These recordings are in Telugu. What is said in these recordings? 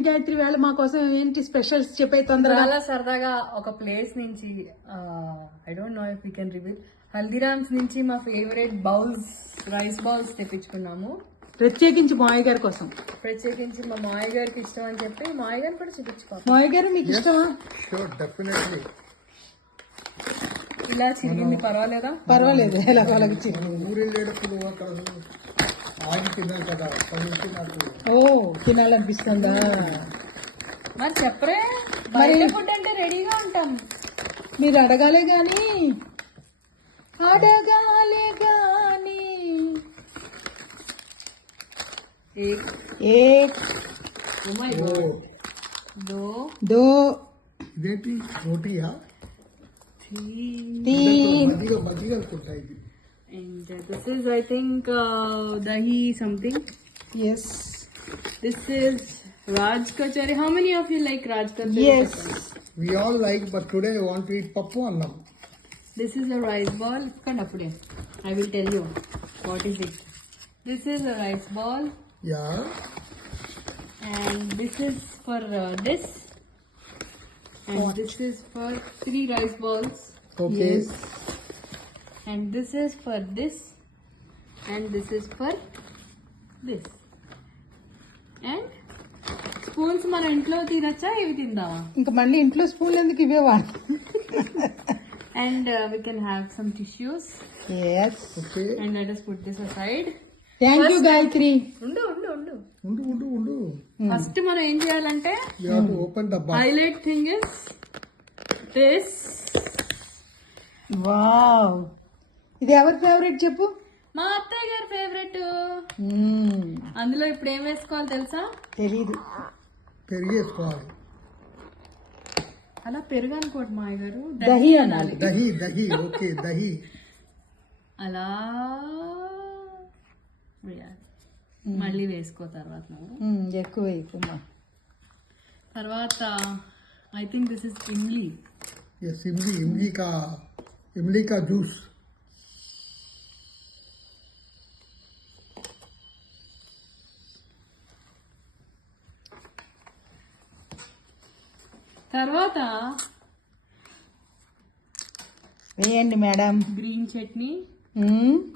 ఏంటి గాయత్రి వేళ మా కోసం ఏంటి స్పెషల్స్ చెప్పే తొందరగా. చాలా సరదాగా ఒక ప్లేస్ నుంచి I don't know if you can reveal, Haldiram's నుంచి మా ఫేవరెట్ బౌల్స్, రైస్ బౌల్స్ తెప్పించుకున్నాము. ప్రత్యేకించి మావయ్య గారి కోసం. ప్రత్యేకించి మా మావయ్య గారికి ఇష్టం అని చెప్పి మావయ్య గారు కూడా చూపించుకోవాలి. మావయ్య గారు మీకు ఇష్టమా? ఇలా చిరిగింది పర్వాలేదా? పర్వాలేదు, ఎలా వాళ్ళకి ఊరెళ్ళేటప్పుడు అక్కడ ఆగి తిన్నాను కదా, అక్కడి నుంచి నాకు ఓ తినాలనిపిస్తుందా? మరి చెప్పరే, బయట ఫుడ్ అంటే రెడీగా ఉంటాం. మీరు అడగాలే గాని అడగాలే గాని. एक Oh my God. दो ఇదేంటి రోటీయా? तीन మజ్జిగ అనుకుంటా ఇది. And this is, I think, dahi something. yes This is Raj Kachori. How many of you like Raj Kachori? yes We all like, but today I want to eat పప్పు అన్నం. This is a rice ball. I will tell you what is it. This is a rice ball, Yeah. and this is for this, and this is for 3 rice balls. Okay. yes And this is for this, and this is for this. And spoons మన ఇంట్లో తినచ్చా, ఇవి తిందామా? ఇంకా మళ్ళీ ఇంట్లో స్పూన్ ఎందుకు ఇవేవా? And we can have some tissues. yes Okay. And let us put this aside. Thank you Gayatri. ఉండు ఉండు. ఫస్ట్ మనం ఏం చేయాలంటే, You have to open the box. Highlight thing is this. Wow, ఇది ఎవరి ఫేవరెట్ చెప్పు? మా అత్తయ్య గారి ఫేవరెట్. మ్మ్. అందులో ఇప్పుడు ఏం వేసుకోవాలి తెలుసా? తెలీదు. పెరిగేసుకోవాలి. అలా పెరుగు అనుకోండి మా గారు, దహి అనాలి. దహి ఓకే దహి. అలా వేయాలి. మళ్ళీ వేసుకో తర్వాత ఎక్కువ ఎక్కువ. తర్వాత I think this is imli. Yes, इमली का जूस. తర్వాత వేయండి మేడం. గ్రీన్ చట్నీ.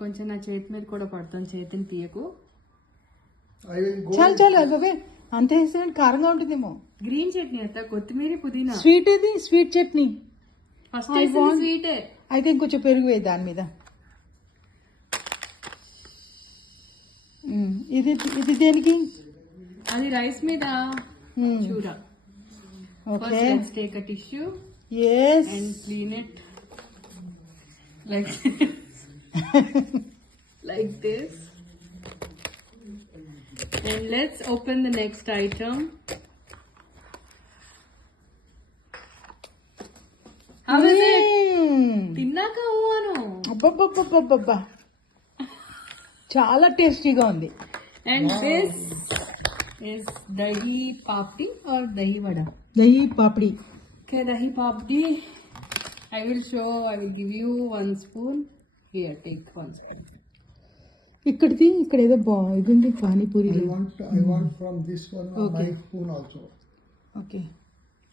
కొంచెం నా చేతి మీద కూడా పడుతుంది, చేతిని తీయకు. I will go. చాలు అవే అంతే వేసేయండి, కారంగా ఉంటుందేమో. గ్రీన్ చట్నీ అత్త, కొత్తిమీర, పుదీనా. స్వీట్ ఇది, స్వీట్ చట్నీ. ఫస్ట్ స్వీటే అయితే ఇంకొంచెం పెరుగు వేయి దాని మీద. ఇది ఇది దేనికి? అది రైస్ మీద చూడ. Okay, Let's take a tissue yes and clean it like like this. And let's open the next item. How is it? తిన్నాక ఊను. అబ్బబ్బబ్బబ్బబ్బా, చాలా టేస్టీగా ఉంది. And this is dahi papdi or dahi vada. Dahi papdi. Okay, dahi papdi. I will give you 1 spoon. Here, take 1 spoon. ఇక్కడిది ఇక్కడ ఏదో ఇది ఉంది, panipuri. I want from this one my spoon also. Okay,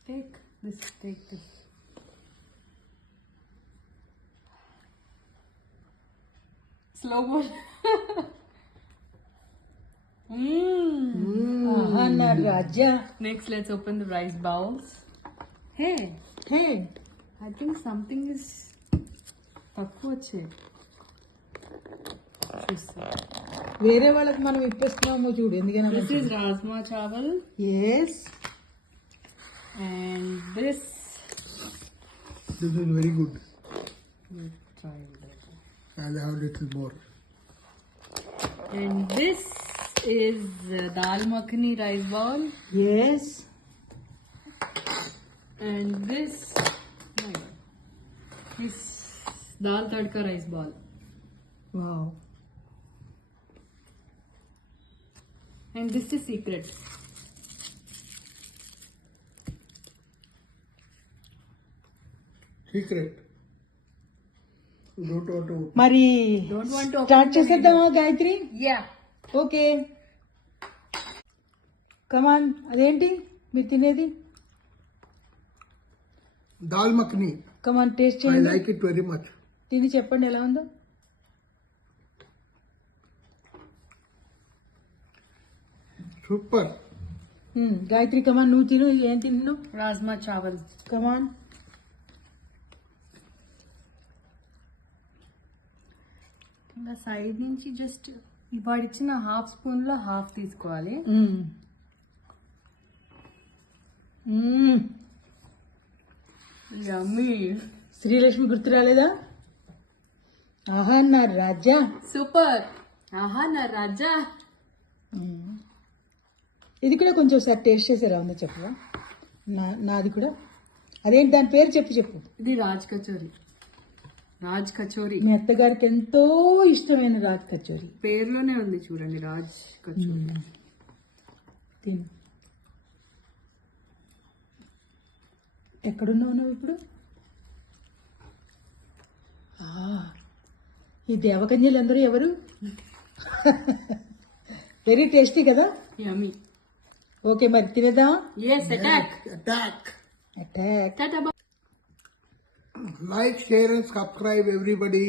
Take this. Slow motion. నా రాజా. Next, let's open the rice bowls. Hey, hey, I think something is తక్కువ వచ్చే. వేరే వాళ్ళకి మనం ఇప్పిస్తున్నామో చూడు, ఎందుకైనా. This is rajma chawal, yes and this. This is very good. Try that. I'll have little more. And this is dal makhani rice ball, yes and this is dal tadka rice ball. Wow. And this is secret. Secret. You don't want to. మరి Don't want to open start the చేసేద్దామా గాయత్రి? Yeah. ఓకే. కమాన్, అదేంటి మీరు తినేది? దాల్ మఖని. కమాన్, టేస్ట్ ఐ చేయండి. Like it very much. తిని చెప్పండి ఎలా ఉందో. సూపర్. గాయత్రి కమాన్, నువ్వు తిను. ఏం తిన్నావు? రాజ్మా చావల్. కమాన్. ఇంకా సైడ్ నుంచి జస్ట్ వాడిచ్చిన హాఫ్ స్పూన్ లో హాఫ్ తీసుకోవాలి. యమ్మీ. శ్రీలక్ష్మి గుర్తు రాలేదా? ఆహా నా రాజా. సూపర్. ఆహా నా రాజా. ఇది కూడా కొంచెం ఒకసారి టేస్ట్ చేసి ఎలా ఉందో చెప్పవా? నాది కూడా. అదేంటి దాని పేరు చెప్పు. ఇది రాజ్ కచోరీ. రాజ్ కచోరీ మీ అత్తగారికి ఎంతో ఇష్టమైన రాజ్ కచోరీ. పేరులోనే ఉంది చూడండి, రాజ్ కచోరీ. తిను. ఎక్కడున్నావు నువ్వు ఇప్పుడు? ఈ దేవకన్యలు అందరూ ఎవరు? వెరీ టేస్టీ కదా. యమ్మీ. ఓకే, మరి తినేద్దాం. yes attack. Attack. Attack. Tata. Like, share and subscribe everybody.